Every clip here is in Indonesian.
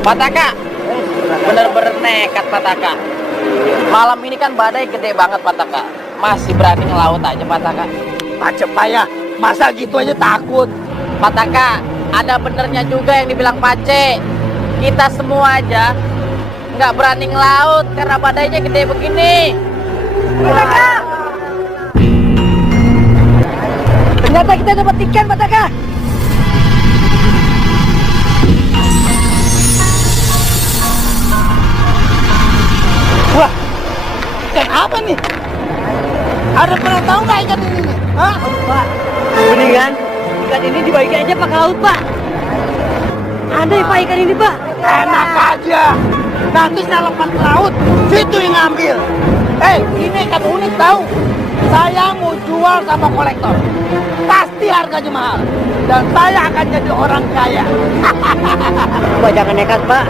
Pataka, bener-bener nekat Pataka. Malam ini kan badai gede banget Pataka. Masih berani ngelaut aja Pataka. Macem payah, masa gitu aja takut? Pataka, ada benernya juga yang dibilang Pace. Kita semua aja nggak berani ngelaut karena badainya gede begini. Pataka! Ternyata kita dapat ikan Pataka. Wah, ikan apa nih? Ada pernah tahu nggak ikan ini? Hah? Pak, mendingan ikan ini dibagi aja Pak ke laut Pak. Ada ya Pak ikan ini Pak? Enak aja. Nanti saya lepas ke laut, situ yang ngambil. Ini ikan unik tahu. Saya mau jual sama kolektor. Pasti harganya mahal. Dan saya akan jadi orang kaya. Pak jangan nekat Pak.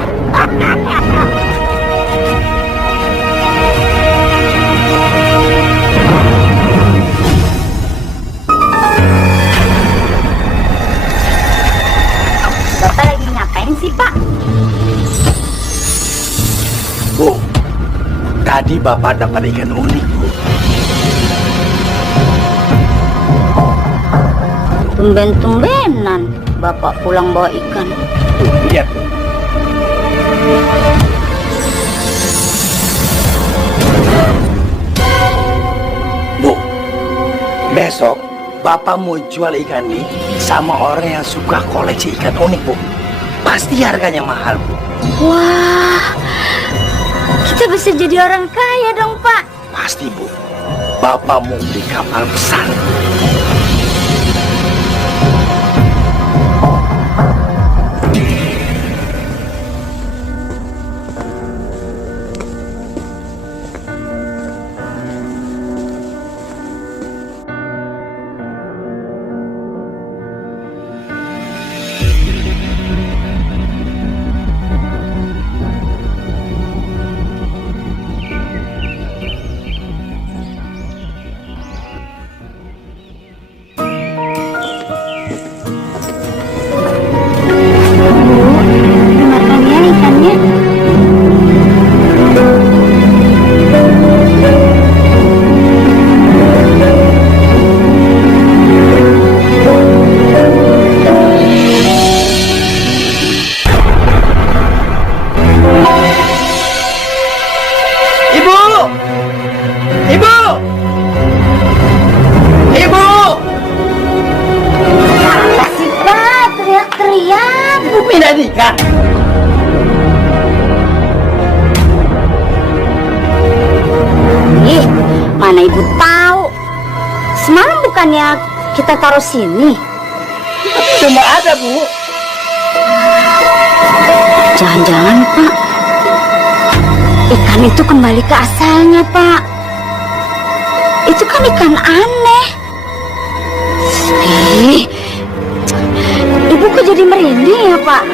Bapak lagi ngapain sih Pak? Bu, tadi Bapak dapat ikan unik, Bu. Tumben-tumbenan Bapak pulang bawa ikan. Lihat, Bu. Bu, besok Bapak mau jual ikan ini sama orang yang suka koleksi ikan unik, Bu. Pasti harganya mahal, Bu. Wah, kita bisa jadi orang kaya dong Pak. Pasti, Bu. Bapak mau beli kapal besar. Dimakan ya ikannya. Ibu! Ibu! Ibu! Apa sih Pak? Teriak-teriak. Ibu pindah nikah. Ih, mana ibu tahu? Semalam bukannya kita taruh sini? Cuma ada, Bu. Jangan-jangan Pak, ikan itu kembali ke asalnya Pak. Itu kan ikan aneh. Ih, ibu kok jadi merinding ya Pak?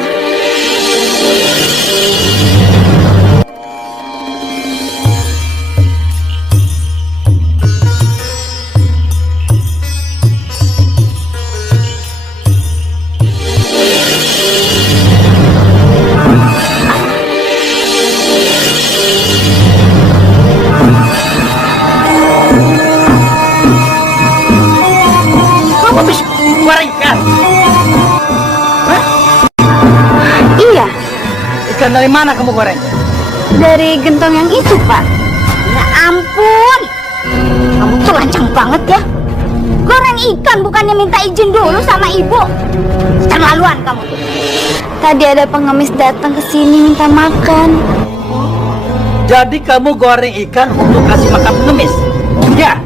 Kamu habis goreng ikan? Hah? Iya, Ikan dari mana kamu goreng? dari gentong yang itu, Pak. Ya ampun, kamu tuh lancang banget ya. Goreng ikan bukannya minta izin dulu sama ibu. Keterlaluan kamu tuh. Tadi ada pengemis datang ke sini minta makan. Jadi kamu goreng ikan untuk kasih makan pengemis? Ya.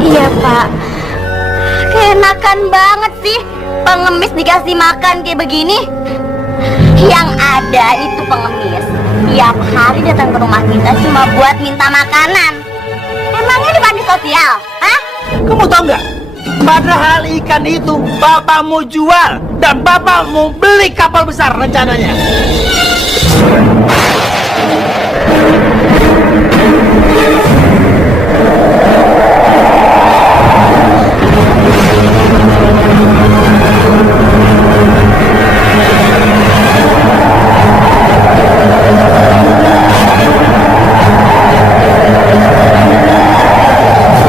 Iya, Pak. Keenakan banget sih pengemis dikasih makan kayak begini. Yang ada itu pengemis tiap hari datang ke rumah kita cuma buat minta makanan. Emangnya di panti sosial? Hah? Kamu tahu nggak? Padahal ikan itu bapak mau jual dan bapak mau beli kapal besar rencananya. Bener, Pak.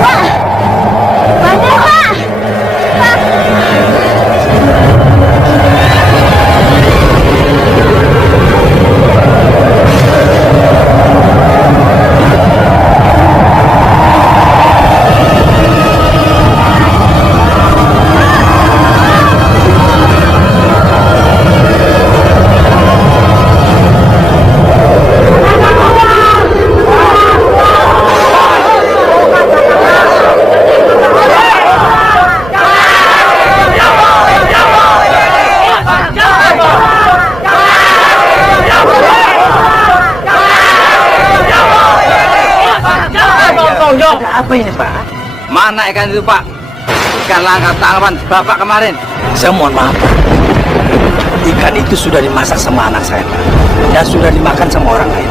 Pak. Ada apa ini, Pak? Mana ikan itu, Pak? Ikan langka tangkapan Bapak kemarin. Saya mohon maaf, Pak. Ikan itu sudah dimasak sama anak saya, Pak. Dan sudah dimakan sama orang lain.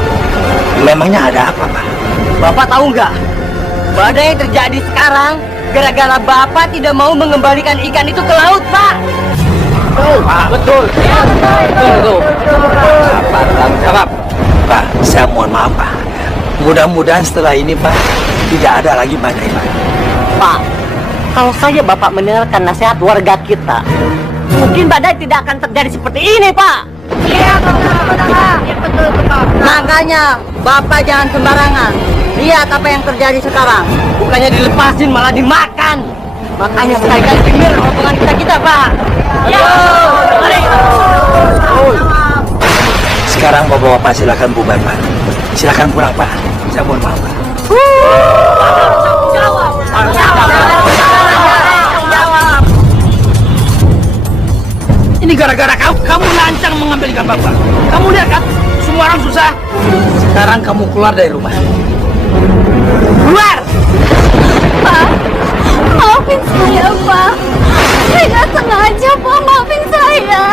Memangnya ada apa, Pak? Bapak tahu nggak? Badai yang terjadi sekarang gara-gara Bapak tidak mau mengembalikan ikan itu ke laut, Pak. Pak, betul. Betul. Bapak tanggung jawab. Pak, saya mohon maaf, Pak. Mudah-mudahan setelah ini, Pak, tidak ada lagi badai, Pak. Pak, kalau saja Bapak mendengarkan nasihat warga kita, mungkin badai tidak akan terjadi seperti ini, Pak. Iya, betul. Makanya Bapak jangan sembarangan. Lihat apa yang terjadi sekarang. Bukannya dilepasin malah dimakan. Makanya sekali-kali dengar omongan kita, Pak. Ayo, mari. Sekarang bapak-bapak silakan bubar, Pak. Silakan pulang, Pak. Saya mohon maaf, Pak. Ini gara-gara kamu lancang mengambil ikan bapak. Kamu lihat kan, semua orang susah. Sekarang kamu keluar dari rumah. Keluar! Pak, maafin saya, Pak. Saya nggak sengaja, Pak. Maafin saya.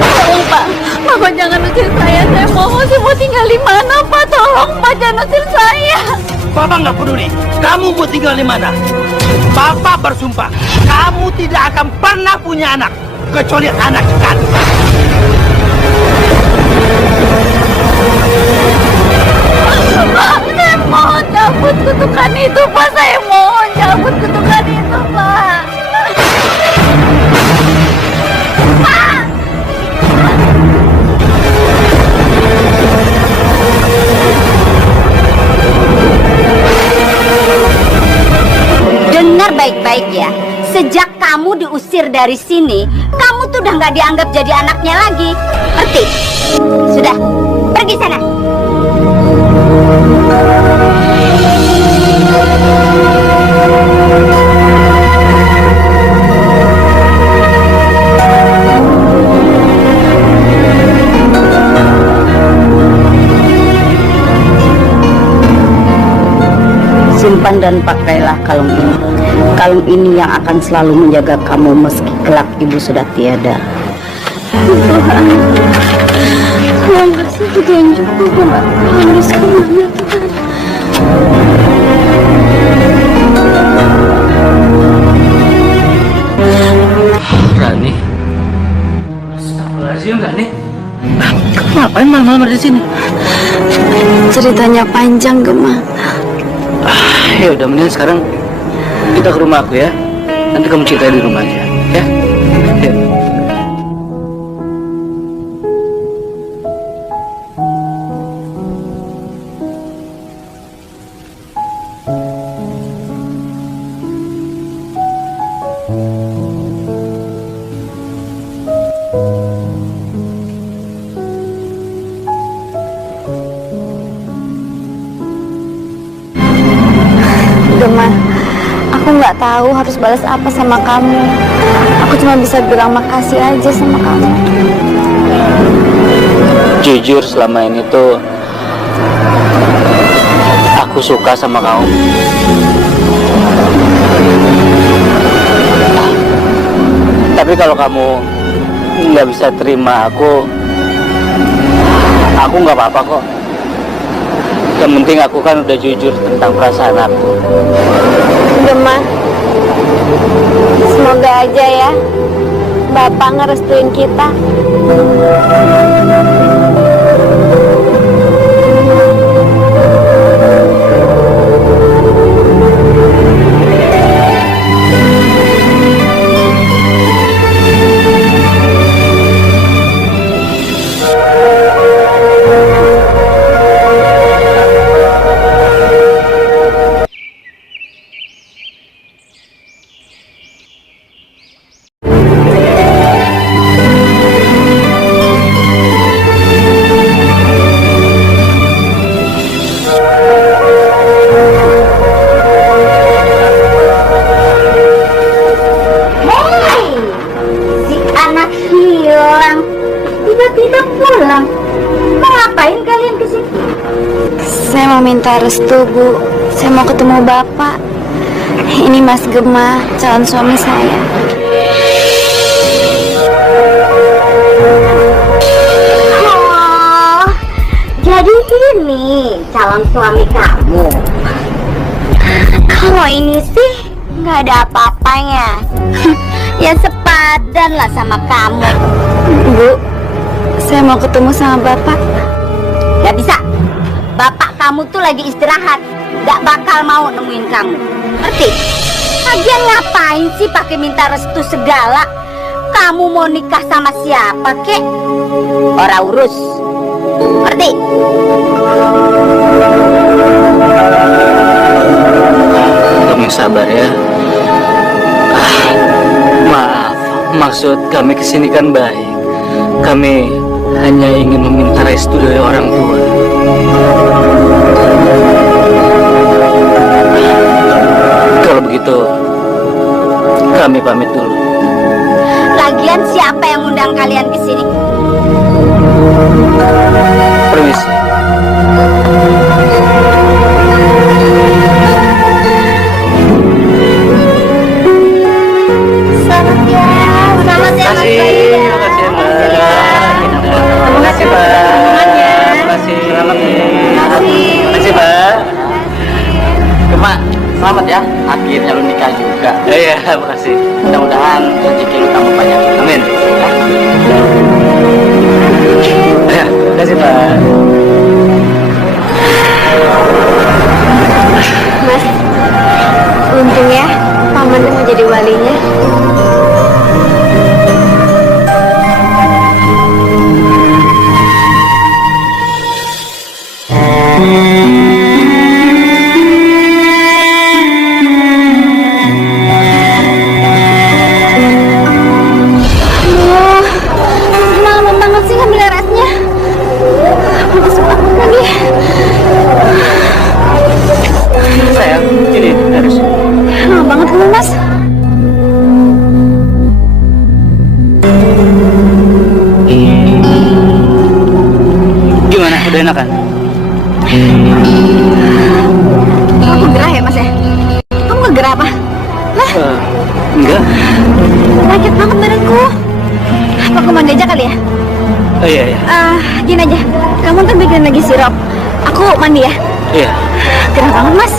Tolong, Pak. Bapak jangan usir saya. Saya mohon, saya mau tinggal di mana, Pak? Tolong, Pak, jangan usir saya. Bapak nggak peduli. Kamu mau tinggal di mana? Bapak bersumpah, kamu tidak akan pernah punya anak kecuali anak ikan. Pak, saya mohon cabut kutukan itu, Pak. Saya mohon cabut kutukan itu, Pak. Pak! Dengar baik-baik ya. Sejak kamu diusir dari sini, kamu tuh udah nggak dianggap jadi anaknya lagi. Ngerti? Sudah, pergi sana. Simpan dan pakailah kalung ini. kalung ini yang akan selalu menjaga kamu meski kelak ibu sudah tiada. Tuhan, yang kasih petunjuk aku harus kemana Tuhan. Rani. Astagfirullahaladzim, Rani. Ngapain malam-malam ada di sini? Ceritanya panjang, Gema. Ya udah, mendingan sekarang kita ke rumah aku ya. Nanti kamu ceritain di rumah aja, ya. Yuk. Gema, aku nggak tahu harus balas apa sama kamu. Aku cuma bisa bilang makasih aja sama kamu. Jujur selama ini tuh aku suka sama kamu. Tapi kalau kamu nggak bisa terima aku nggak apa-apa kok. Yang penting aku kan udah jujur tentang perasaan aku. Gema, semoga aja ya Bapak ngerestuin kita. Tiba-tiba pulang. Mau ngapain kalian ke sini? Saya mau minta restu, Bu. Saya mau ketemu Bapak. Ini Mas Gema, calon suami saya. Oh, jadi ini calon suami kamu. Kalau ini sih nggak ada apa-apanya. Ya sepadan lah sama kamu. Bu, saya mau ketemu sama Bapak. Gak bisa. Bapak kamu tuh lagi istirahat. Gak bakal mau nemuin kamu. Ngerti? Lagian ngapain sih pakai minta restu segala? Kamu mau nikah sama siapa kek? Ora urus. Ngerti? Kamu yang sabar ya. Maaf, maksud kami kesini kan baik. Kami hanya ingin meminta restu dari orang tua. Kalau begitu, kami pamit dulu. Lagian siapa yang undang kalian ke sini? Permisi. Selamat ya, Mas Bayu. Terima kasih, Mbak. Terima kasih, Mbak. Terima kasih. Terima kasih, Mbak. Cuma selamat ya, akhirnya lu nikah juga. Iya, makasih. Mudah-mudahan rezeki lu tambah banyak. Amin. Ya, terima kasih, Mbak. Mas, untung ya paman mau jadi walinya. enggak? Sakit banget badanku. Apa aku mandi aja kali ya? Oh iya, iya. Gini aja. Kamu ntar bikin lagi sirup. Aku mandi ya. Iya. Gerah banget, Mas.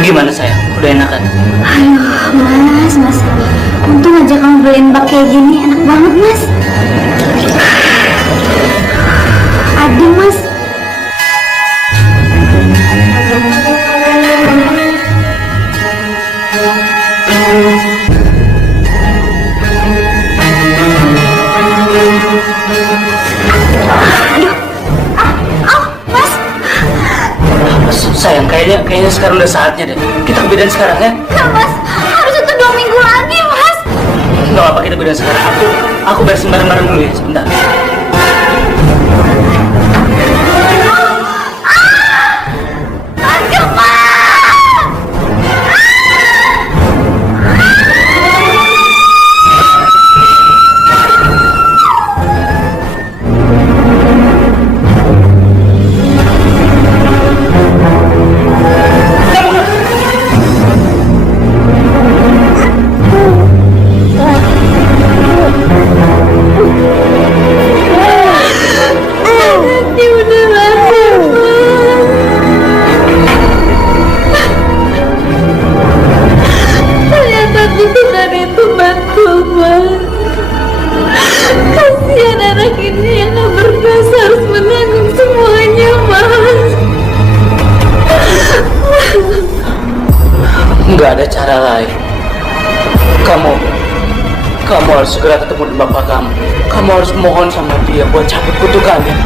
Gimana sayang? Udah enakan? Aduh, Mas. Untung aja kamu beliin bak kayak gini. Enak banget, Mas. Aduh, Mas. Sayang, kayaknya sekarang udah saatnya deh. Kita bedain sekarang ya. Enggak, Mas. Harus itu 2 minggu lagi, Mas. Nggak apa, kita bedain sekarang. Aku beresin barang-barang dulu ya, sebentar. Nggak ada cara lain. Kamu harus segera ketemu dengan bapak kamu. Kamu harus mohon sama dia buat cabut kutukannya.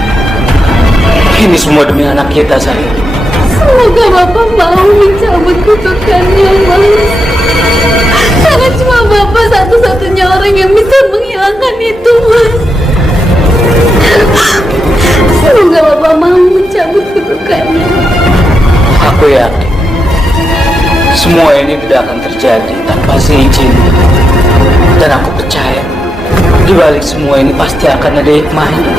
Ini semua demi anak kita, sayang. Semoga Bapak mau mencabut kutukannya, Mas. Karena cuma Bapak satu-satunya orang yang bisa menghilangkan itu, Mas. Semoga Bapak mau mencabut kutukannya. Aku yakin semua ini tidak akan terjadi tanpa seizin. Dan aku percaya di balik semua ini pasti akan ada hikmahnya.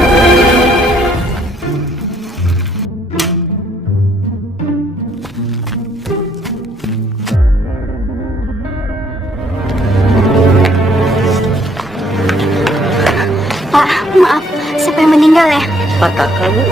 Pak, maaf. Siapa yang meninggal ya? Mata kamu.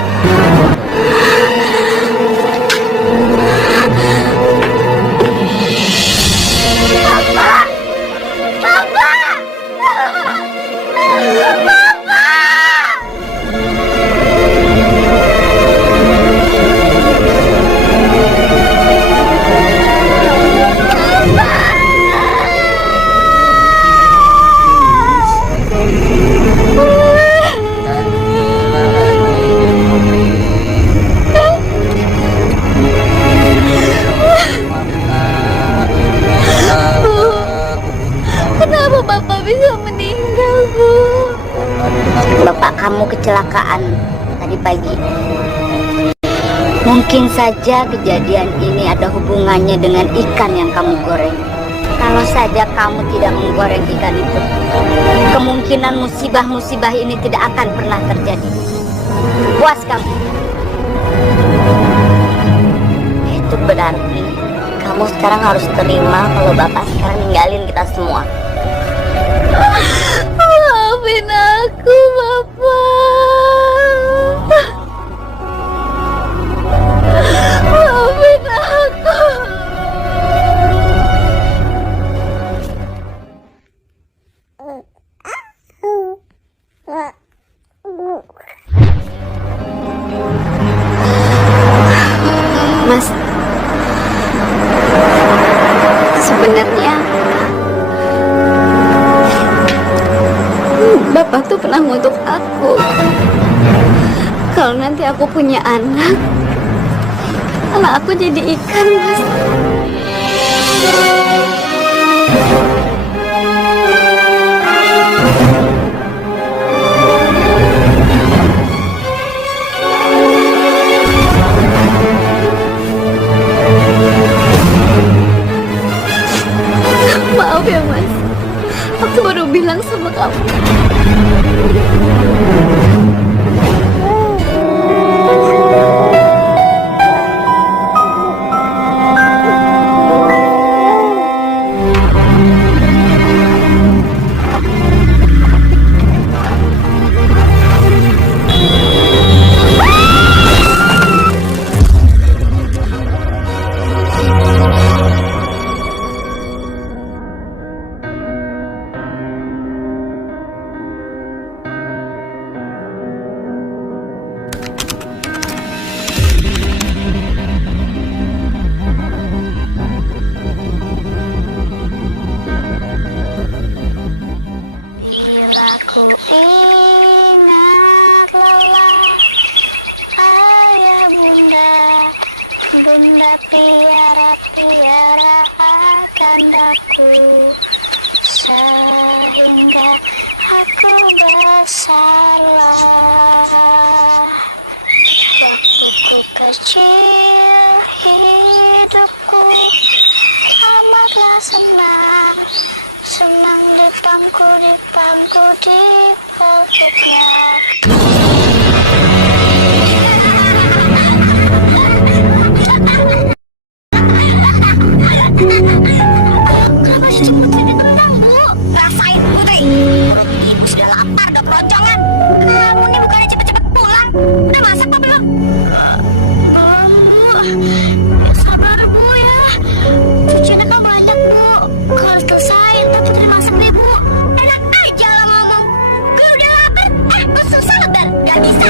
Kenapa Bapak bisa meninggal, Bu? Bapak kamu kecelakaan tadi pagi. Mungkin saja kejadian ini ada hubungannya dengan ikan yang kamu goreng. Kalau saja kamu tidak menggoreng ikan itu, kemungkinan musibah-musibah ini tidak akan pernah terjadi. Puas kamu? Itu berarti kamu sekarang harus terima kalau Bapak sekarang ninggalin kita semua. Maafin aku, Bapak. Maafin aku. Mas, sebenarnya Bapak tuh pernah ngutuk aku kalau nanti aku punya anak aku jadi ikan, Mas. sama kamu. Bila ku ingat lelah ayah bunda, bunda piara akan aku, sehingga aku bersalah. Waktu ku kecil hidupku amatlah senang, senang di pangku di peluknya. Kenapa sih cepet ditendang, Bu? Rasain, Putri. Ibu sudah lapar, udah keroncongan. Kamu nih bukannya cepet-cepet pulang. Udah masak apa belum? Belum, Bu. Ya sabar, Bu ya. Cuciannya kan banyak, Bu. Kalau selesai, ntar Putri masak deh, Bu. Enak aja lah ngomong. Gue udah lapar, langsung sabar. Gak bisa.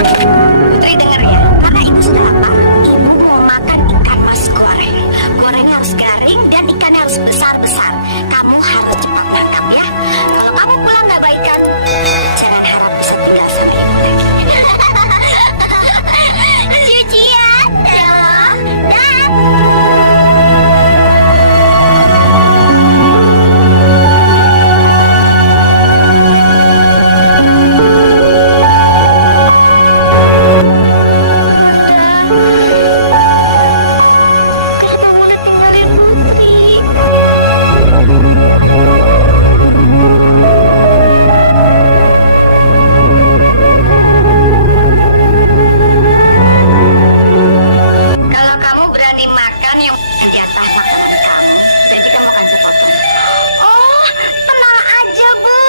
Putri denger ya, karena ibu sudah lapar. Ibu mau makan ikan mas goreng. Gorengnya harus garing dan ikannya harus besar-besar. Kamu harus cepat tangkap ya. Kalau kamu pulang gak baikan, jangan harap bisa tinggal sama ibu lagi. Cucian, ya. Dan kenapa Bunda tinggalin Putri? Kalau kamu berani makan yang jatah makanan kamu, jadi kamu kasih potong. Oh, tenang aja, Bu.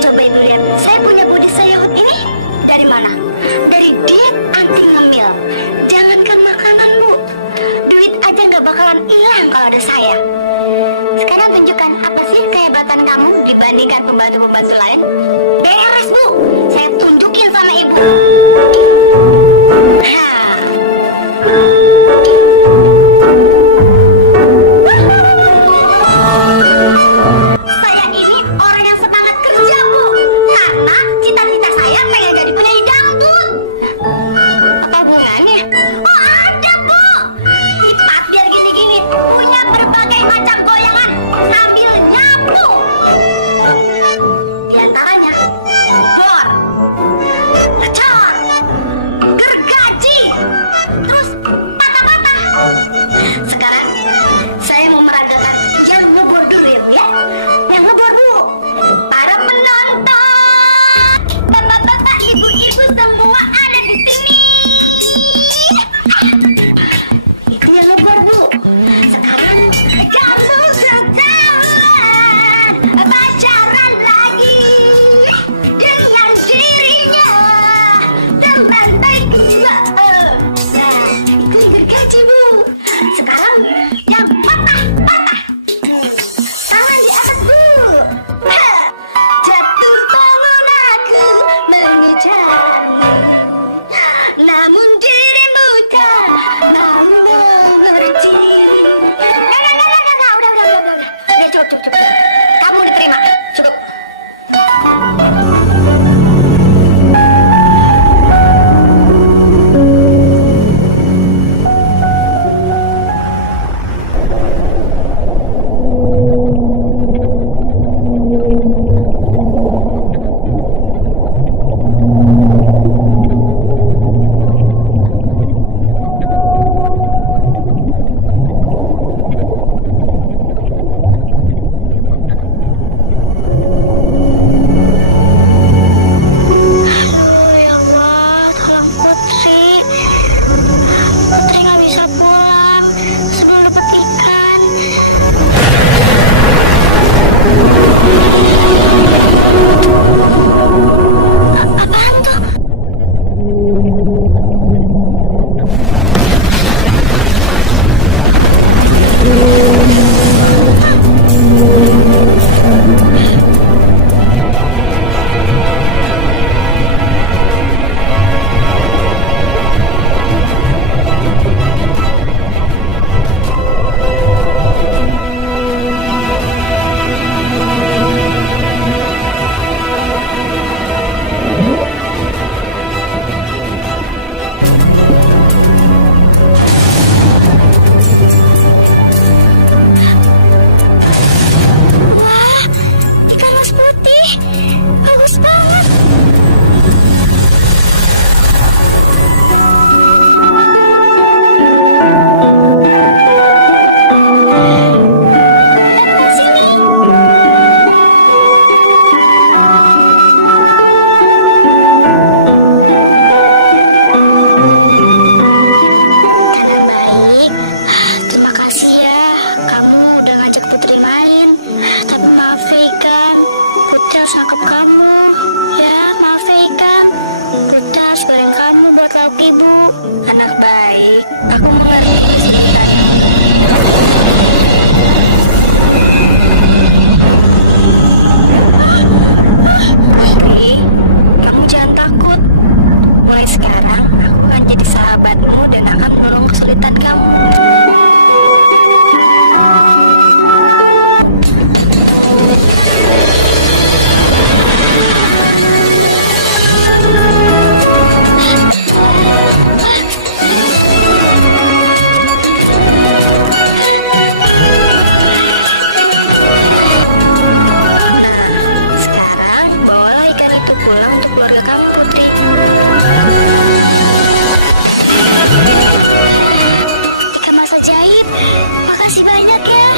Coba Ibu lihat, saya punya body sayur ini. Dari mana? Dari diet anti ngemil. Jangankan makanan, Bu. Duit aja nggak bakalan hilang kalau ada saya. Sekarang tunjukkan apa sih kehebatan kamu dibandingkan pembantu-pembantu lain. Beres, Bu. Saya tunjukin sama Ibu. Nah. Saya ini orang yang semangat kerja, Bu. Karena cita-cita saya pengen jadi penyanyi dangdut. Apa hubungannya? Oh, ada, Bu. Kipas biar gini-gini, punya berbagai macam goyangan sambil nyapu. Di antaranya bor, ngecor, kamu. Sekarang bawalah ikan itu pulang untuk keluarga kamu, Putri. Ikan mas ajaib, makasih banyak ya.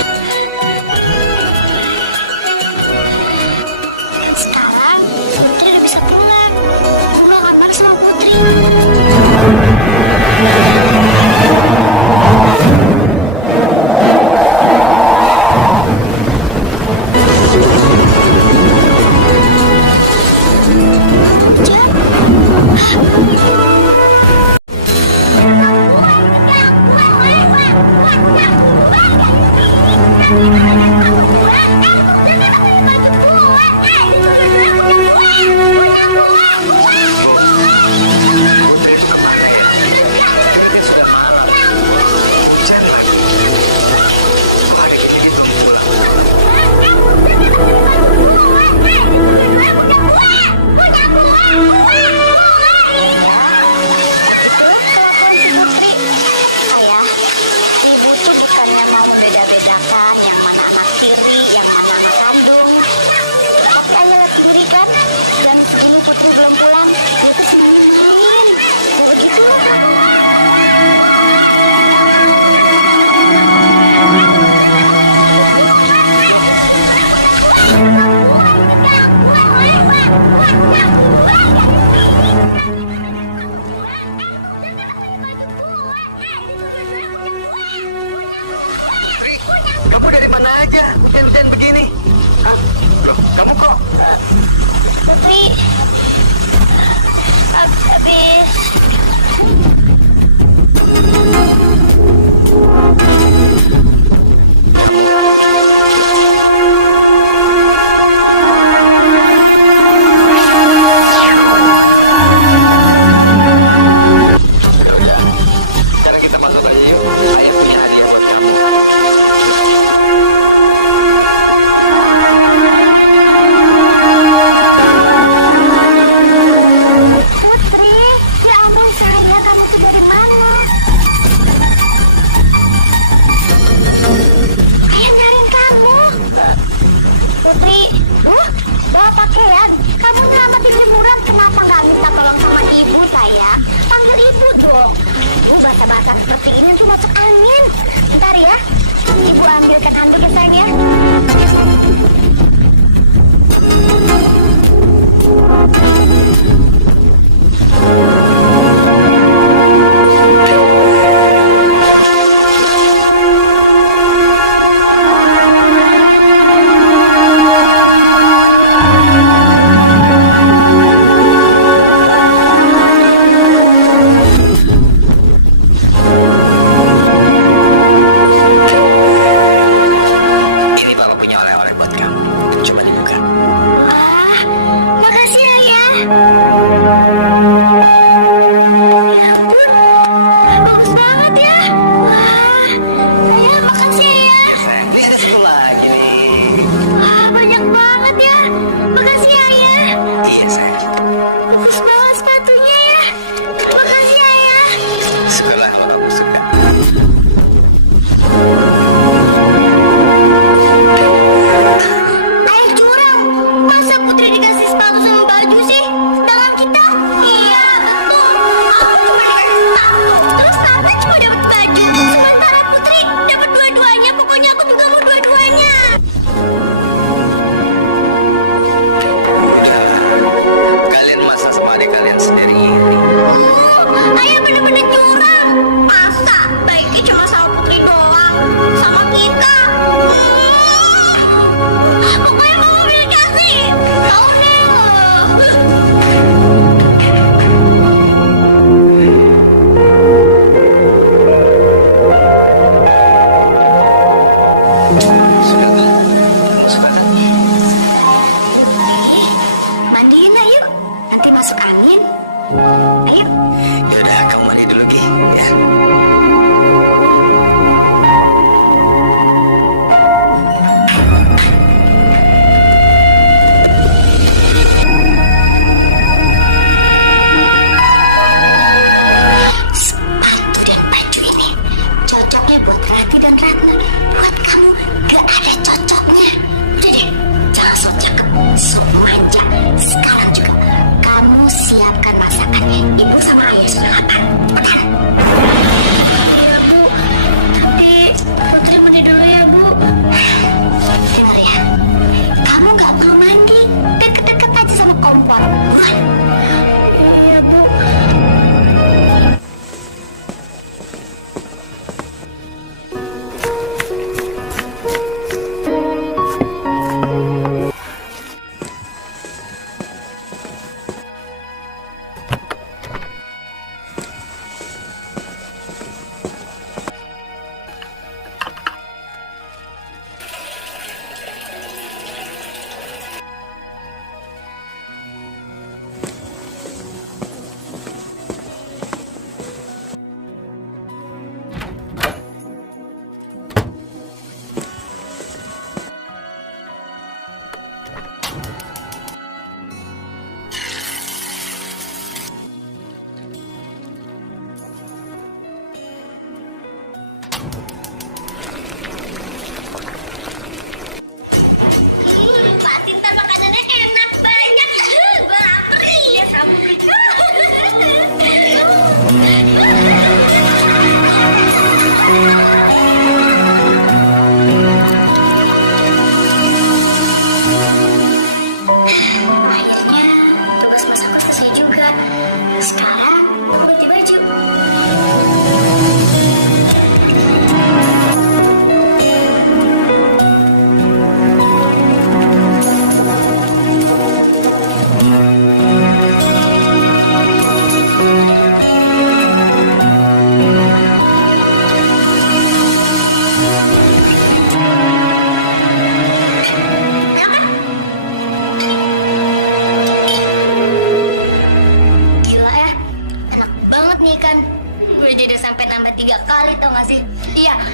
Dan sekarang Putri udah bisa pulang. Bunga aman sama Putri. Kamu dari mana aja? Hujan-hujan begini. Hah? Loh, kamu kok? Putri, habis. Sekarang kita masuk aja yuk. Saya punya hadiah buat kamu. Putri, ya ampun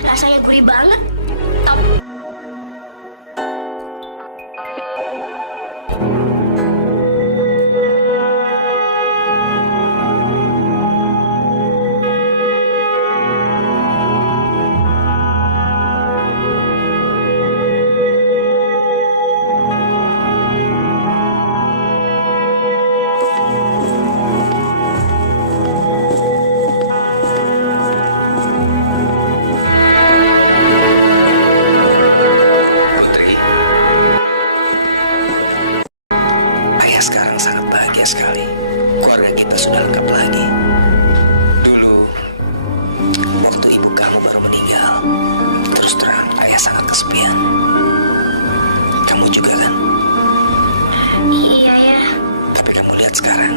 rasanya gurih banget. Putri, ayah sekarang sangat bahagia sekali. Keluarga kita sudah lengkap lagi. Dulu, waktu ibu kamu baru meninggal, terus terang ayah sangat kesepian. Kamu juga kan? Iya ya. Tapi kamu lihat sekarang,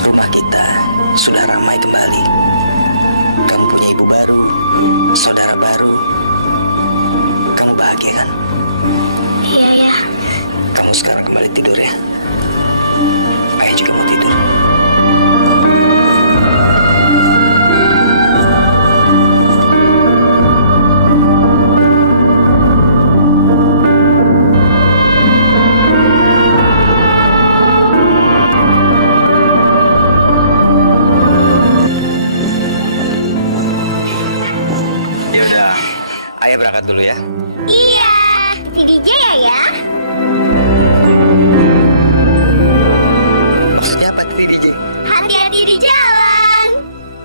rumah kita sudah ramai kembali. Kamu punya ibu baru, saudara baru. Kamu bahagia kan? Iya ya. Kamu sekarang kembali tidur ya. Ayah juga mau tidur. Ya udah, ayah berangkat dulu ya. Iya. Si DJ ya. Maksudnya apa tadi DJ? Hati-hati di jalan.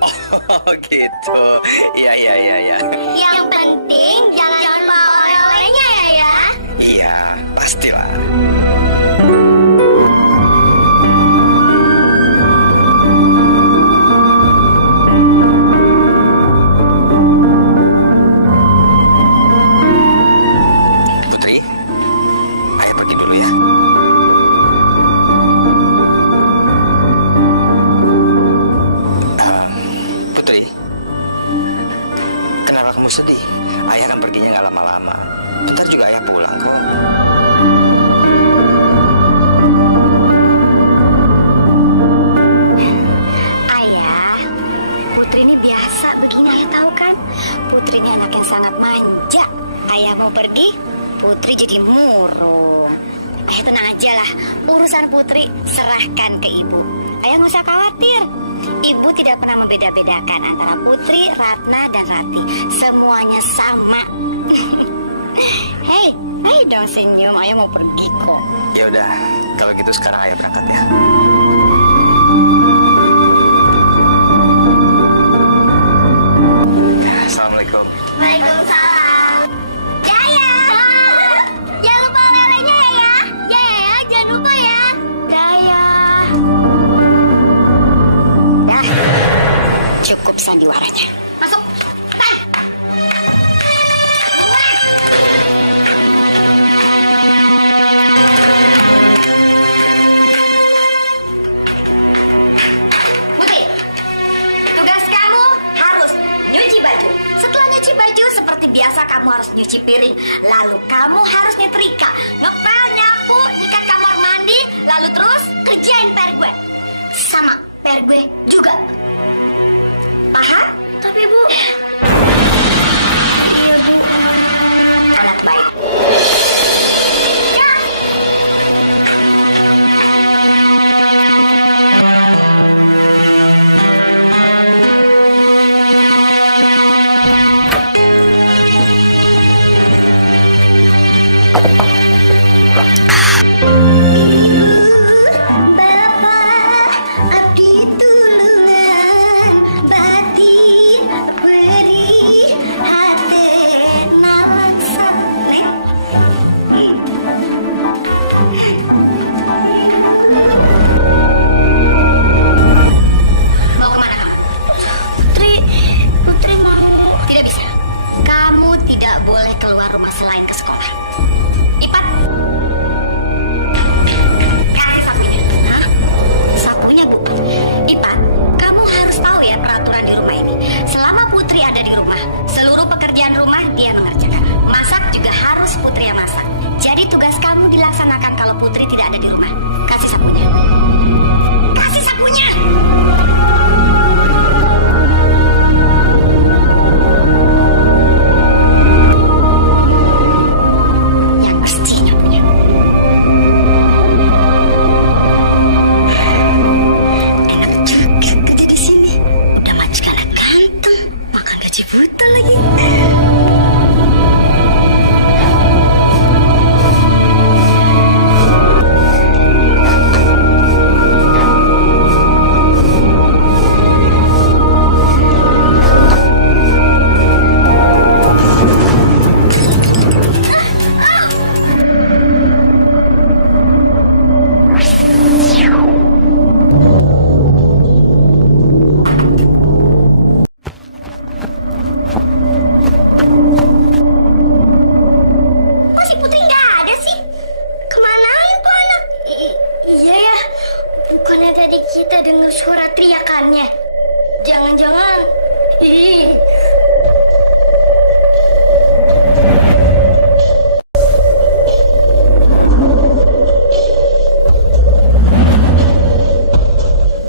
Oh gitu. Iya. Yang penting jangan bawa oleh-olehnya ya. Iya, pastilah. Putri, ayah pergi dulu ya. Putri, kenapa kamu sedih? Ayah kan perginya nggak lama-lama. Bentar juga ayah pulang kok. Ayah, Putri ini biasa begini, ayah tahu kan? Putri ini anak yang sangat manja. Ayah mau pergi, Putri jadi murung. Ayah tenang aja lah, urusan Putri serahkan ke ibu. Ayah nggak usah khawatir. Ibu tidak pernah membeda-bedakan antara Putri, Ratna, dan Rati. Semuanya sama. Hei dong senyum, ayah mau pergi kok. Ya udah, kalau gitu sekarang ayah berangkat ya. Assalamualaikum. Waalaikumsalam. Jaya. Jangan lupa oleh-olehnya ya. Jaya, jangan lupa ya. Jaya. Dah. Cukup sandiwaranya. Masuk. Bye. Putri, tugas kamu harus nyuci baju. Setelah nyuci baju, seperti biasa kamu harus nyuci piring. Lalu kamu harus nyetrika, ngepel, nyapu, ikat kamar mandi. Lalu terus kerjain PR gue. Sama PR gue juga. Paham? Tapi Bu. Iya Bu. Anak baik. Ya. Bapak, abdi itu kesakitan lagi. Kok si Putri nggak ada sih? Kemanain tuh anak? Iya ya, bukannya tadi kita dengar suara teriakannya? Jangan-jangan, ih.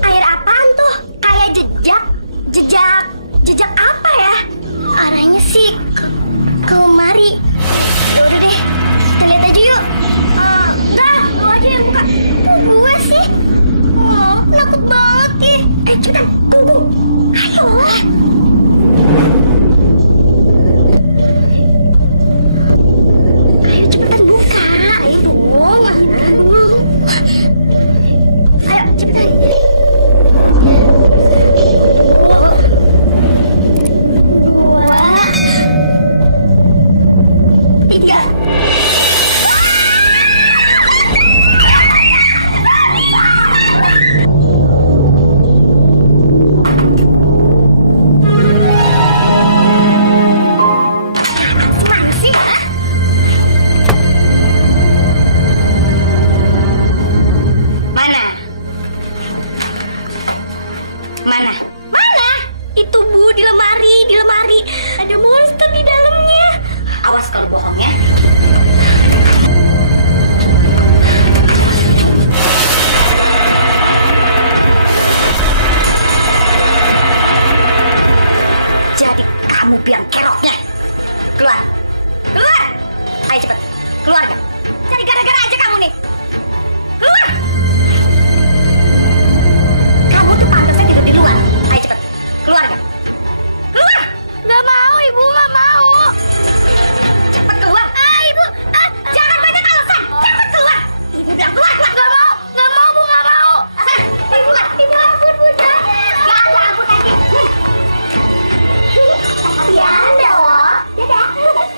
Air apaan tuh? Kayak jejak apa ya? Arahnya sih ke lemari. Yaudah deh, kita lihat aja yuk. Dah, lu aja yang buka. Kok gue sih? Penakut banget ih. Cepetan, tunggu. Ayo lah. Ayo cepetan buka. Ayo dong. Ayo cepetan. Dua, tiga. Mana sih? Hah? Mana? Mana? Mana? Itu Bu di lemari. Ada monster di dalamnya. Awas kalau bohong ya. Jadi kamu biang keroknya. Keluar. Ayo cepet. Keluar. Cari gara-gara aja kamu nih. Keluar. Kamu tuh pantasnya tidur di luar. Ayo cepet. Keluar. Nggak mau, Ibu nggak mau. Cepet keluar. Ibu. Jangan banyak alasan. Cepet keluar. Ibu bilang keluar. Nggak mau, Bu nggak mau. Ibu ampun, Bu. Nggak ada ampun lagi. Ya ada loh. Dadah.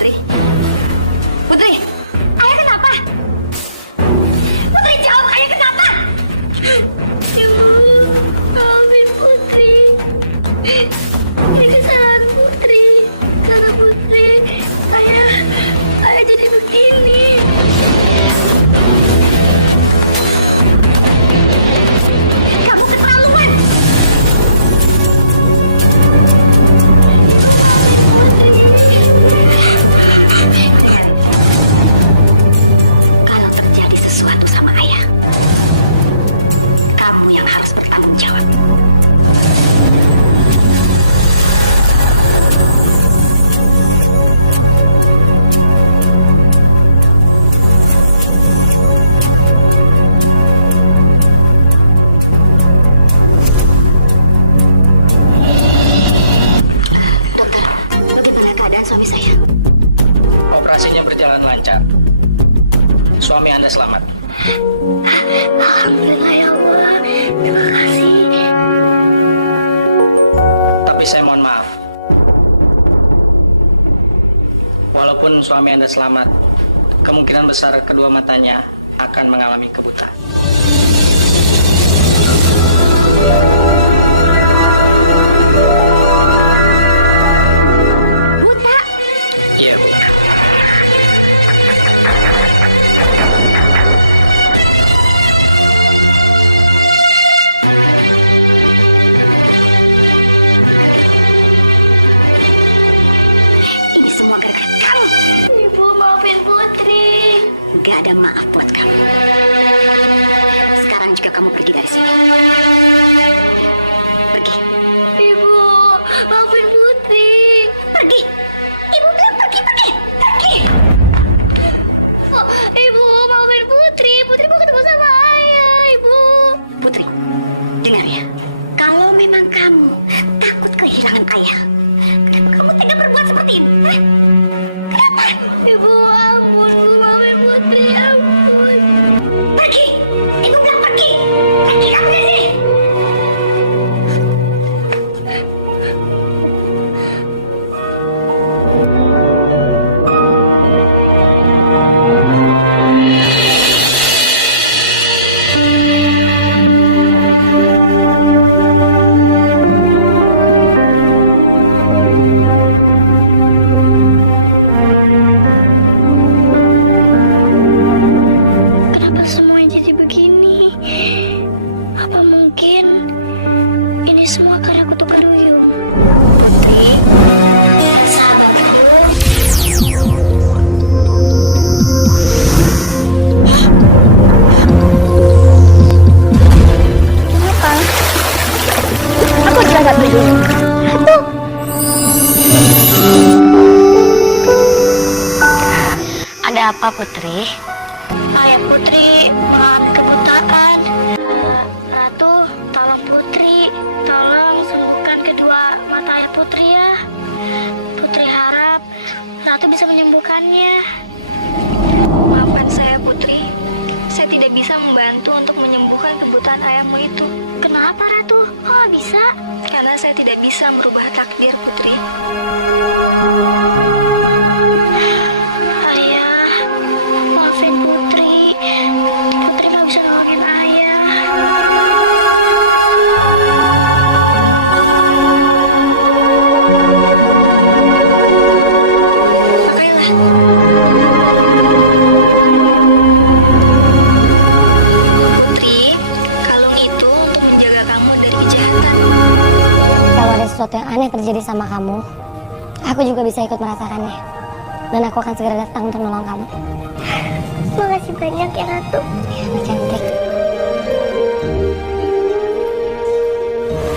Putri? Putri, ayah kenapa? Putri jawab, ayah kenapa? Ibu, maafin Putri. Ini kesalahan Putri. Karena Putri, ayah jadi begini. Kamu keterlaluan. Kalau terjadi sesuatu sama ayah, kamu yang harus bertanggung jawab. Dokter, bagaimana keadaan suami saya? Operasinya berjalan lancar. Suami Anda selamat. Alhamdulillah ya Allah. Terima kasih. Tapi saya mohon maaf. Walaupun suami Anda selamat, kemungkinan besar kedua matanya akan mengalami kebutaan. Buta. Iya, Bu. Ini semua gara-gara kamu. Ibu, maafin Putri. Gak ada maaf buat kamu. Sekarang juga kamu pergi dari sini. Pergi. Ibu, maafin Putri. Pergi. Ibu bilang pergi, pergi. Pergi. Oh, Ibu, maafin Putri. Putri mau ketemu sama ayah, Ibu. Putri, dengar ya. Kalau memang kamu takut kehilangan ayah, kenapa kamu tidak berbuat seperti ini? Hah? Kenapa? Ibu, ampun, Bu, maafin Putri, ampun. Pergi! Ibu bilang pergi! Pergi kamu dari sini! Kenapa semuanya jadi begini? Apa mungkin ini semua karena kutukan Duyung? Putri, sahabatku. Kenapa? Aku juga gak Duyung. Tuh. Ada apa, Putri? Ayah Putri mengalami kebutaan. Ratu, tolong Putri. Tolong sembuhkan kedua mata ayah Putri ya. Putri harap Ratu bisa menyembuhkannya. Maafkan saya, Putri. Saya tidak bisa membantu untuk menyembuhkan kebutaan ayahmu itu. Kenapa, Ratu? Oh, bisa? Karena saya tidak bisa merubah takdir, Putri. Ayah, maafin Putri. Putri gak bisa nolongin ayah. Makailah. Putri, kalung itu untuk menjaga kamu dari kejahatan. Kalau ada sesuatu yang aneh terjadi sama kamu, aku juga bisa ikut merasakannya. Dan aku akan segera datang untuk menolong kamu. Makasih banyak ya, Ratu. Ya, cantik.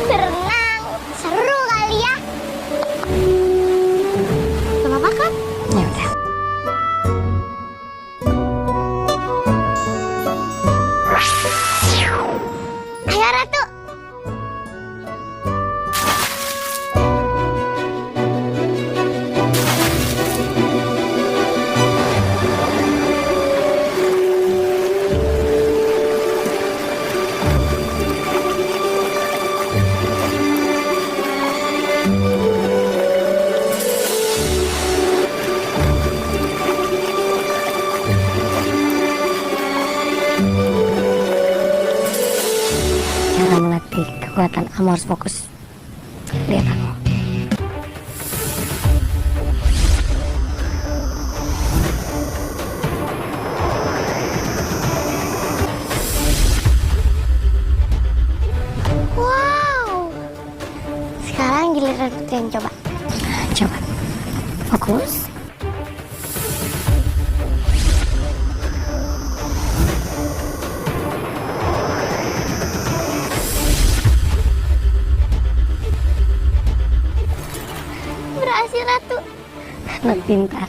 Berenang, seru kali ya. Gak apa-apa kan? Ya udah. Ayo, Ratu. Kelihatan kamu harus fokus. Lihat aku. Wow. Sekarang giliran Putri yang coba. Coba. Fokus. Berhasil, Ratu. Anak pintar.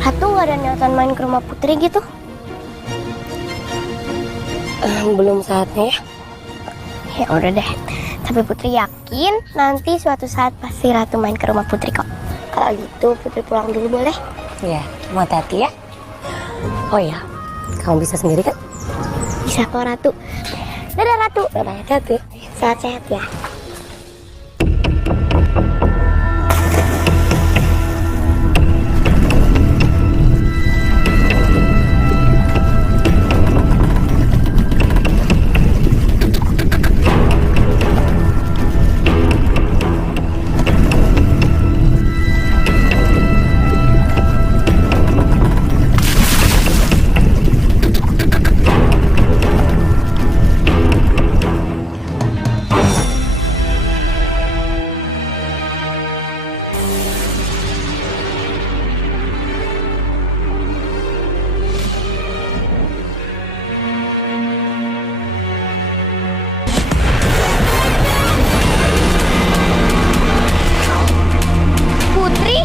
Ratu gak ada niatan main ke rumah Putri gitu? Belum saatnya ya. Ya udah deh. Tapi Putri yakin nanti suatu saat pasti Ratu main ke rumah Putri kok. Kalau gitu Putri pulang dulu boleh? Iya, mau hati-hati ya. Oh ya, kamu bisa sendiri kan? Bisa kok Ratu. Dadah Ratu. Dadah, hati-hati. Sehat-sehat ya. Putri?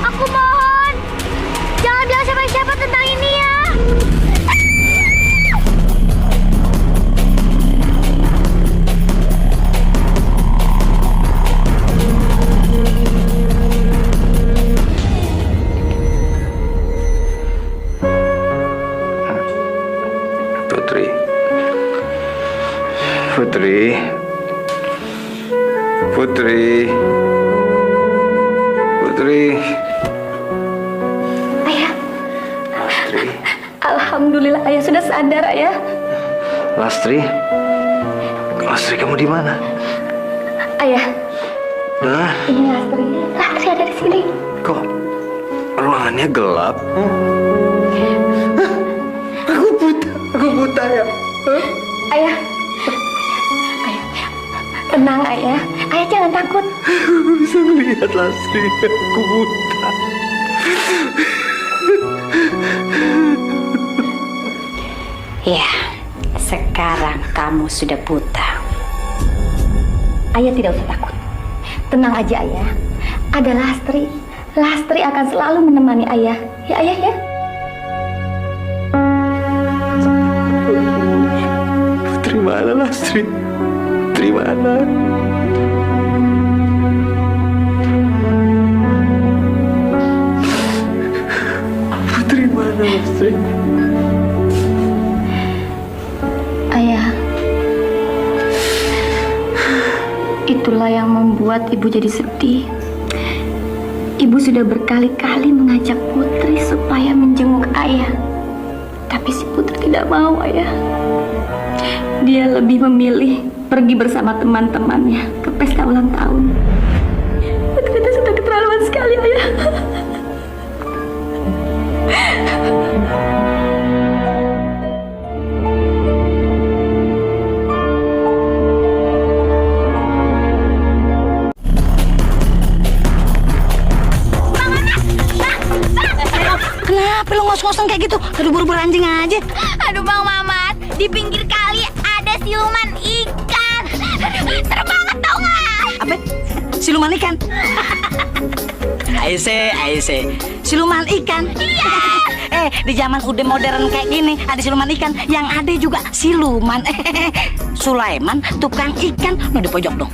Aku mohon, jangan bilang siapa-siapa tentang ini ya. Putri. Putri. Putri. Putri. Ayah, Lastri. alhamdulillah ayah sudah sadar ayah. Lastri. Lastri, kamu di mana? Ayah, Hah? ini Lastri. Lastri ada di sini. Kok ruangannya gelap? Aku buta ya. Ayah, tenang ayah. Ayah jangan takut. Aku bisa melihat Lastri. Aku buta. Ya, sekarang kamu sudah buta. Ayah tidak usah takut. Tenang aja ayah. Ada Lastri. Lastri akan selalu menemani ayah. Ya ayah ya. Putri mana, Lastri? Putri mana? Putri mana, Lastri? Ayah. Itulah yang membuat ibu jadi sedih. Ibu sudah berkali-kali mengajak Putri supaya menjenguk ayah. Tapi si Putri tidak mau, ayah. Dia lebih memilih pergi bersama teman-temannya ke pesta ulang tahun. Putri itu sudah keterlaluan sekali, ayah. Kenapa lo ngos-ngosan kayak gitu? Aduh, buru-buru anjing aja. Aduh Bang Mamat, di pinggir kali ada siluman ikan. Serem banget tau nggak? Apa? Siluman ikan? Aise. Siluman ikan? Iya. Di zaman udah modern kayak gini, ada siluman ikan. Yang ada juga siluman. Sulaiman, tukang ikan. Lu di pojok dong.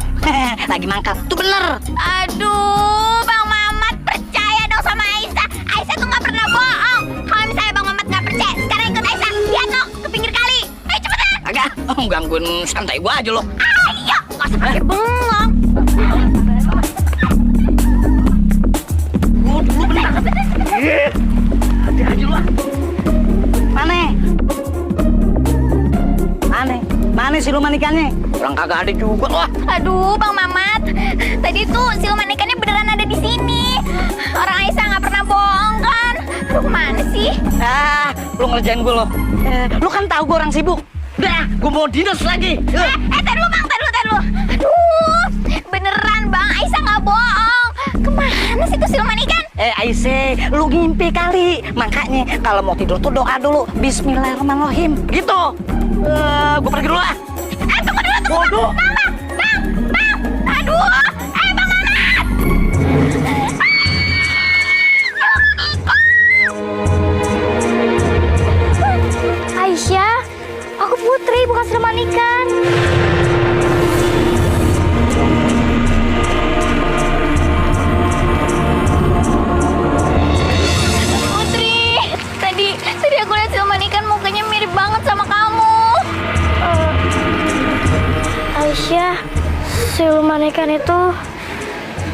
Lagi mangkal. Tuh bener. Aduh Bang Mamat, percaya dong sama Aisyah. Aisyah tuh nggak pernah bohong. Kalau misalnya Bang Mamat nggak percaya, sekarang ikut Aisyah. Lihat no, ke pinggir kali. Ayo cepetan. Agak gangguin santai gua aja lo. Ayo, nggak usah pakai bengong. Hati aja lu. Mana siluman ikannya? Orang kagak ada juga loh. Aduh, Bang Mamat. Tadi tuh siluman ikannya beneran ada di sini. Orang Aisyah nggak pernah bohong kan? Aduh, kemana sih? Lu ngerjain gue lo. Lu kan tahu gue orang sibuk. Udah, gue mau dinas lagi. Tar dulu Bang, tar dulu. Aduh, beneran Bang, Aisyah nggak bohong. Kemana sih tuh siluman ikan? Aisyah, lu ngimpi kali. Makanya kalau mau tidur tuh doa dulu. Bismillahirrahmanirrahim. Gitu. Gue pergi dulu lah. Tunggu dulu. Bang. Aduh, Bang Mamat. Aisyah, aku Putri, bukan siluman ikan. Putri, tadi aku lihat siluman ikan mukanya mirip banget sama kamu. Aisyah, siluman ikan itu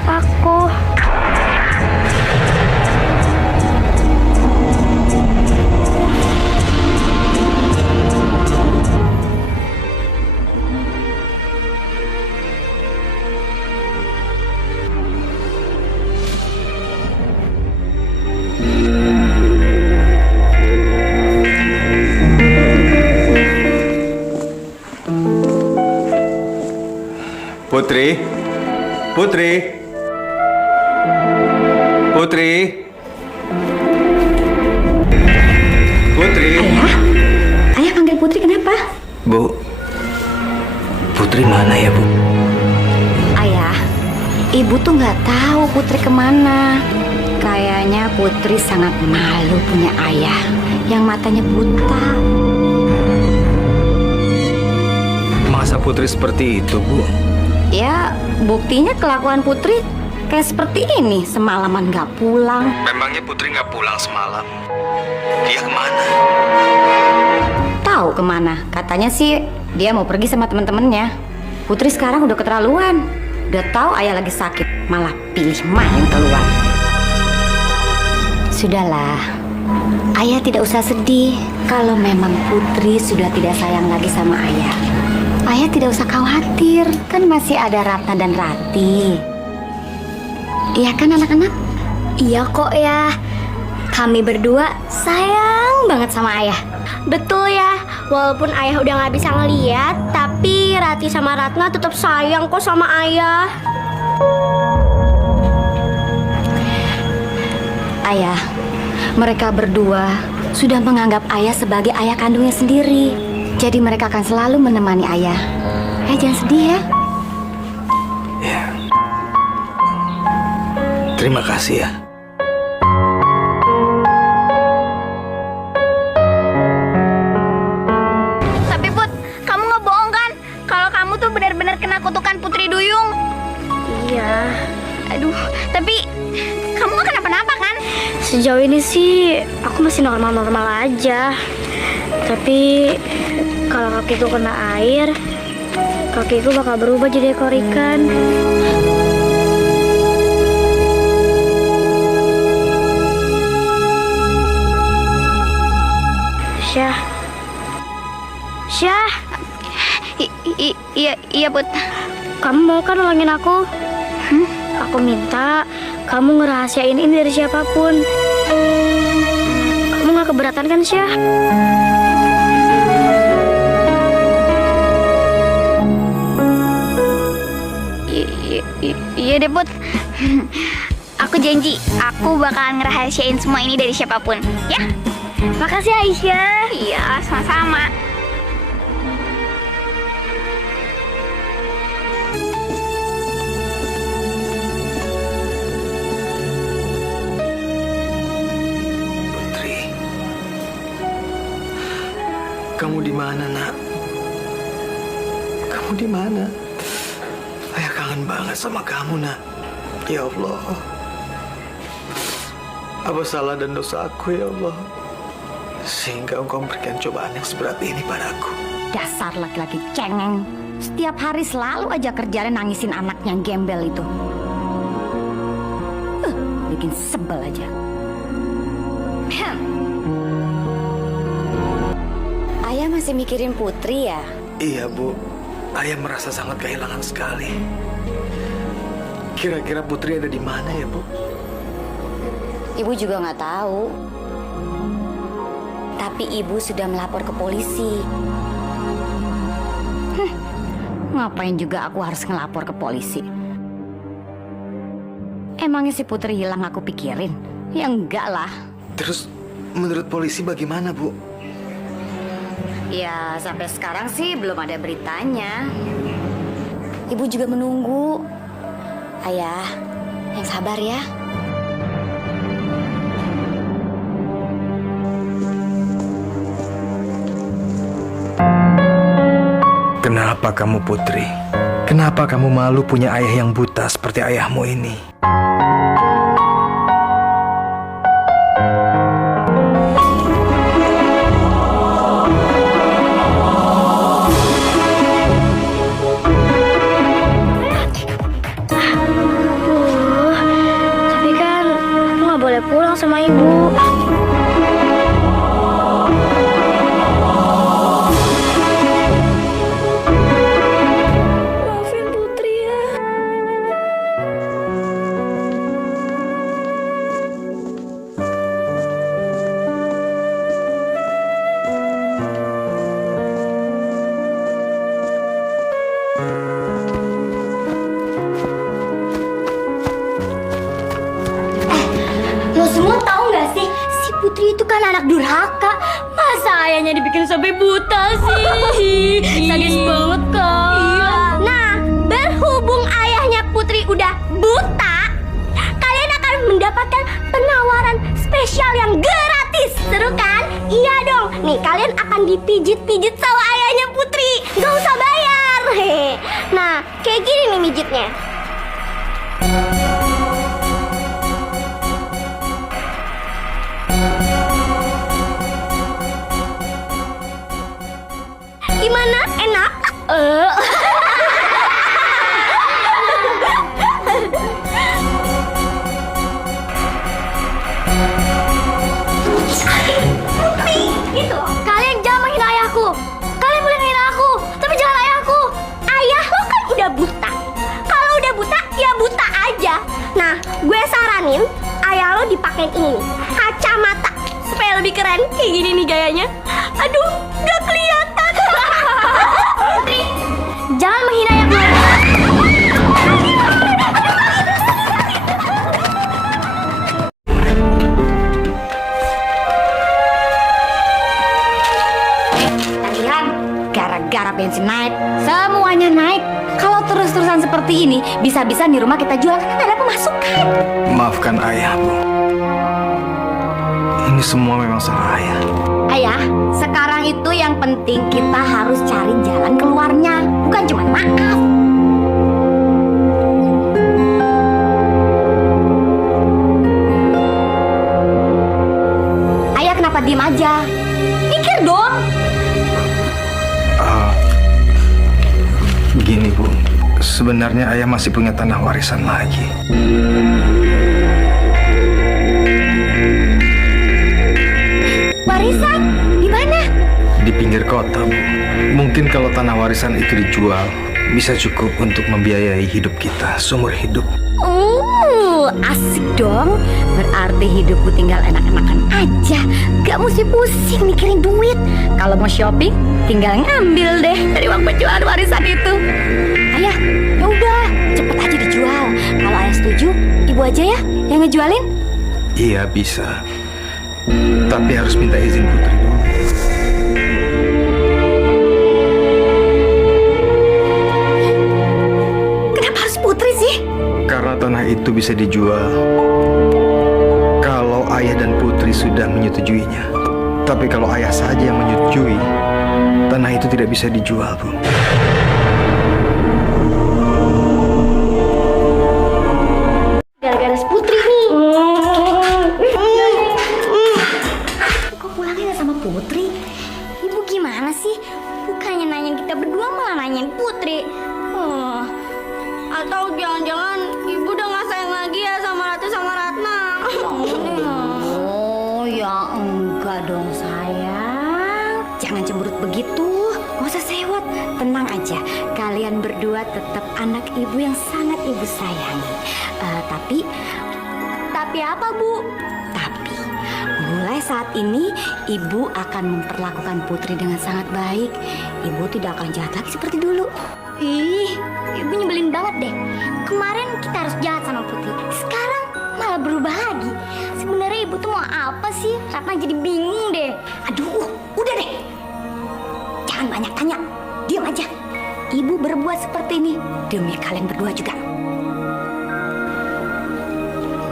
aku. Putri. Ayah panggil Putri kenapa? Bu, Putri mana ya, Bu? Ayah, ibu tuh nggak tahu Putri kemana. Kayaknya Putri sangat malu punya ayah yang matanya buta. Masa Putri seperti itu, Bu? Ya, buktinya kelakuan Putri kayak seperti ini, semalaman nggak pulang. Memangnya Putri nggak pulang semalam? Dia kemana? Tahu kemana? Katanya sih dia mau pergi sama temen-temennya. Putri sekarang udah keterlaluan. Udah tahu ayah lagi sakit, malah pilih main keluar. Sudahlah, ayah tidak usah sedih. Kalau memang Putri sudah tidak sayang lagi sama ayah, ayah tidak usah khawatir. Kan masih ada Ratna dan Rati. Iya kan anak-anak? Iya kok ya. Kami berdua sayang banget sama ayah. Betul ya, walaupun ayah udah gak bisa ngeliat, tapi Rati sama Ratna tetap sayang kok sama ayah. Ayah, mereka berdua sudah menganggap ayah sebagai ayah kandungnya sendiri. Jadi mereka akan selalu menemani ayah. Jangan sedih ya. Ya. Terima kasih ya. Tapi Put, kamu nggak bohong kan? Kalau kamu tuh benar-benar kena kutukan Putri Duyung. Iya. Aduh, tapi kamu nggak kenapa-napa kan? Sejauh ini sih aku masih normal-normal aja. Tapi kalau kakiku kena air, kakiku bakal berubah jadi ekor ikan. Syah. Iya Put. Kamu mau kan nolongin aku? Aku minta kamu ngerahasiain ini dari siapapun. Kamu gak keberatan kan, Syah? Iya deh Put. Aku janji, aku bakalan ngerahasiain semua ini dari siapapun. Ya? Makasih Aisyah. Iya, sama-sama. Putri. Kamu di mana, Nak? Kamu di mana? Ayah kangen banget sama kamu, Nak. Ya Allah. Apa salah dan dosa aku, ya Allah? Sehingga engkau memberikan cobaan yang seberat ini padaku. Dasar laki-laki cengeng. Setiap hari selalu aja kerjanya nangisin anaknya yang gembel itu. bikin sebel aja. Ayah masih mikirin Putri ya? Iya, Bu. Ayah merasa sangat kehilangan sekali. Kira-kira Putri ada di mana ya, Bu? Ibu juga nggak tahu. Tapi ibu sudah melapor ke polisi. Ngapain juga aku harus ngelapor ke polisi? Emangnya si Putri hilang aku pikirin? Ya enggak lah. Terus menurut polisi bagaimana, Bu? Ya sampai sekarang sih belum ada beritanya. Ibu juga menunggu. Ayah, yang sabar ya. Kenapa kamu, Putri? Kenapa kamu malu punya ayah yang buta seperti ayahmu ini? Tapi kan aku nggak boleh pulang sama ibu. Maafin Putri ya. Lo semua tahu nggak sih, si Putri itu kan anak durhaka. Masa ayahnya dibikin sampai buta sih? Sadis banget kan? Nah, berhubung ayahnya Putri udah buta, kalian akan mendapatkan penawaran spesial yang gratis. Seru kan? Iya dong. Nih, kalian akan dipijit-pijit sama ayahnya Putri. Gak usah bayar. Hehe. Nah, kayak gini nih mijitnya. Gimana? Enak? Gitu. Kalian jangan menghina ayahku. Kalian boleh menghina aku, tapi jangan ayahku. Ayah lo kan udah buta. Kalau udah buta, ya buta aja. Nah, gue saranin ayah lo dipakein ini nih, kacamata supaya lebih keren. Kayak gini nih gayanya. Aduh, gak kelihatan. Putri, jangan menghina ayahku. Tagihan, gara-gara bensin naik, semuanya naik. Kalau terus-terusan seperti ini, bisa-bisa nih rumah kita jual, kan ada pemasukan. Maafkan ayah, Bu. Ini semua memang salah ayah. Ayah, sekarang itu yang penting kita harus cari jalan keluarnya, bukan cuma maaf. Ayah kenapa diem aja? Mikir dong. Begini, Bu. Sebenarnya ayah masih punya tanah warisan lagi. Warisan? Di mana? Di pinggir kota, Bu. Mungkin kalau tanah warisan itu dijual, bisa cukup untuk membiayai hidup kita seumur hidup. Asik dong. Berarti hidupku tinggal enak-enakan aja. Gak mesti pusing mikirin duit. Kalau mau shopping, tinggal ngambil deh dari uang penjualan warisan itu. Ayah, ya udah, cepet aja dijual. Kalau ayah setuju, ibu aja ya yang ngejualin. Iya, bisa. Tapi harus minta izin Putri dulu. Kenapa harus Putri sih? Karena tanah itu bisa dijual kalau ayah dan Putri sudah menyetujuinya. Tapi kalau ayah saja yang menyetujui, tanah itu tidak bisa dijual, Bu. Gara-gara si Putri nih. Kok pulangnya gak sama Putri? Ibu gimana sih? Bukannya nanyain kita berdua, malah nanyain Putri. Atau jangan-jangan ibu udah gak sayang lagi ya sama Ratu sama Ratna. Enggak dong sayang, jangan cemberut begitu. Gak usah sewot, tenang aja. Kalian berdua tetap anak ibu yang sangat ibu sayangi. Tapi apa Bu? Tapi mulai saat ini ibu akan memperlakukan Putri dengan sangat baik. Ibu tidak akan jahat lagi seperti dulu. Ih, ibu nyebelin banget deh. Kemarin kita harus jahat sama Putri, sekarang malah berubah lagi. Sebenarnya ibu tuh mau apa sih? Ratna jadi bingung deh. Aduh, udah deh. Jangan banyak tanya, diam aja. Ibu berbuat seperti ini demi kalian berdua juga.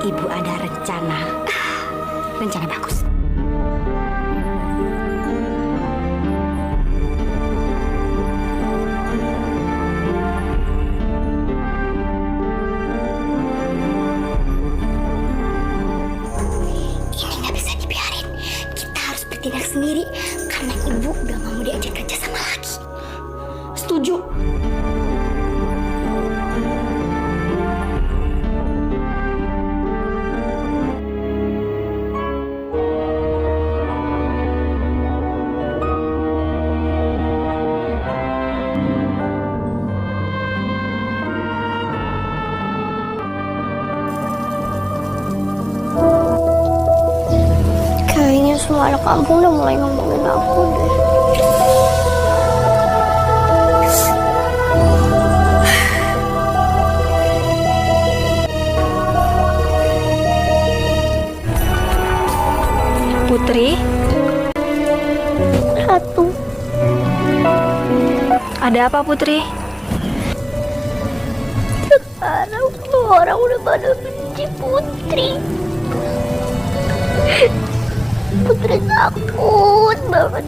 Ibu ada rencana bagus. Ini nggak bisa dibiarin. Kita harus bertindak sendiri karena ibu udah mau diajak kerja sama lagi. Setuju? Kayaknya semua anak kampung udah mulai ngomongin aku deh. Putri, Ratu, ada apa Putri? sekarang semua orang udah pada benci Putri. Putri takut banget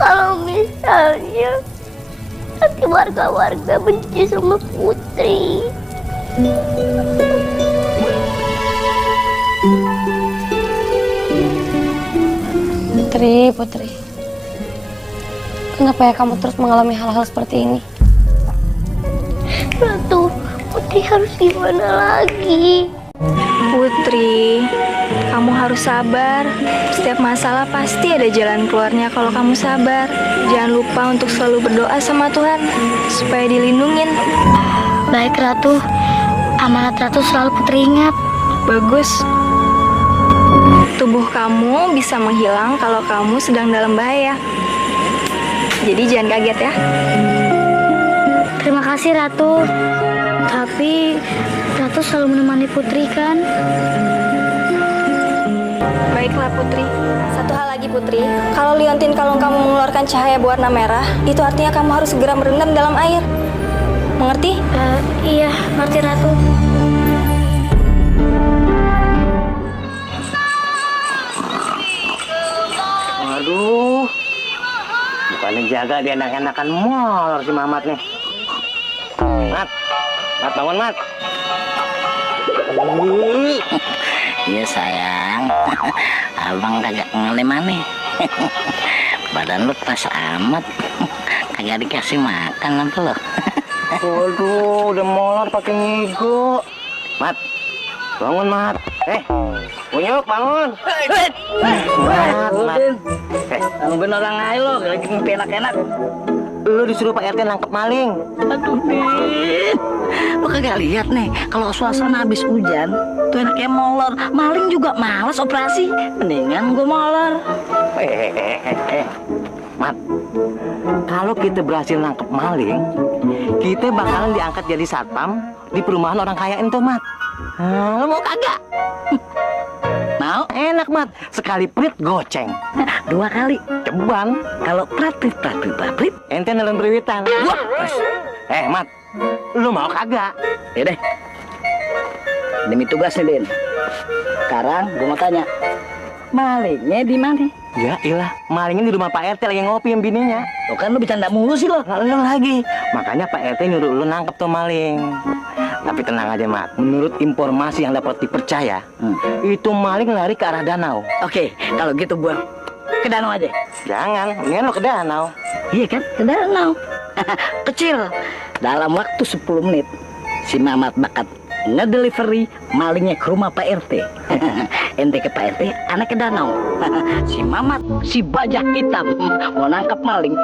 kalau misalnya nanti warga-warga benci sama Putri. Putri, kenapa ya kamu terus mengalami hal-hal seperti ini? Ratu, Putri harus gimana lagi? Putri, kamu harus sabar. Setiap masalah pasti ada jalan keluarnya kalau kamu sabar. Jangan lupa untuk selalu berdoa sama Tuhan supaya dilindungin. Baik Ratu, amanat Ratu selalu Putri ingat. Bagus. Tubuh kamu bisa menghilang kalau kamu sedang dalam bahaya. Jadi jangan kaget ya. Terima kasih Ratu. Tapi Ratu selalu menemani Putri kan? Baiklah Putri. Satu hal lagi Putri, kalau liontin kalung kamu mengeluarkan cahaya berwarna merah, itu artinya kamu harus segera berendam dalam air. Mengerti? Iya, ngerti Ratu. Waduh, bukannya jaga dia enak-enakan molor si Mamat nih. Mat bangun Mat. Iya sayang, abang kagak ngelem aneh. Badan lu tas amat, kagak dikasih makan apa lo? Waduh, udah molor pakai ngigo. Mat, bangun Mat. Unyuk bangun. Mat. Nungguin orang lain lo, lagi ngepi enak-enak. Lu disuruh Pak RT nangkep maling. Aduh Din, lo kagak lihat nih, kalau suasana habis hujan, tuh enaknya molor. Maling juga malas operasi, mendingan gue molor. Mat, kalau kita berhasil nangkep maling, kita bakalan diangkat jadi satpam di perumahan orang kaya itu, Mat. Lo mau kagak? Mau? Enak, Mat. Sekali prit goceng. 2 kali. Ceban. Kalau pratrit, Ente nelen beriwitan. wah, Mat. Lu mau kagak? ya deh. Demi tugas nih, Din. Sekarang gue mau tanya, malingnya di mana? Ya ilah, malingnya di rumah Pak RT lagi ngopi yang bininya. Lo kan lu bercanda mulu sih lo. Nggak lu lagi. Makanya Pak RT nyuruh lu nangkep tuh maling. Tapi tenang aja, Mat. Menurut informasi yang dapat dipercaya, itu maling lari ke arah danau. Oke, kalau gitu gua ke danau aja. Jangan, mendingan lu ke danau. Iya kan, ke danau. Kecil. Dalam waktu 10 menit, si Mamat bakat ngedelivery malingnya ke rumah Pak RT. ente ke Pak RT, anak ke danau. Si Mamat, si bajak hitam mau nangkap maling.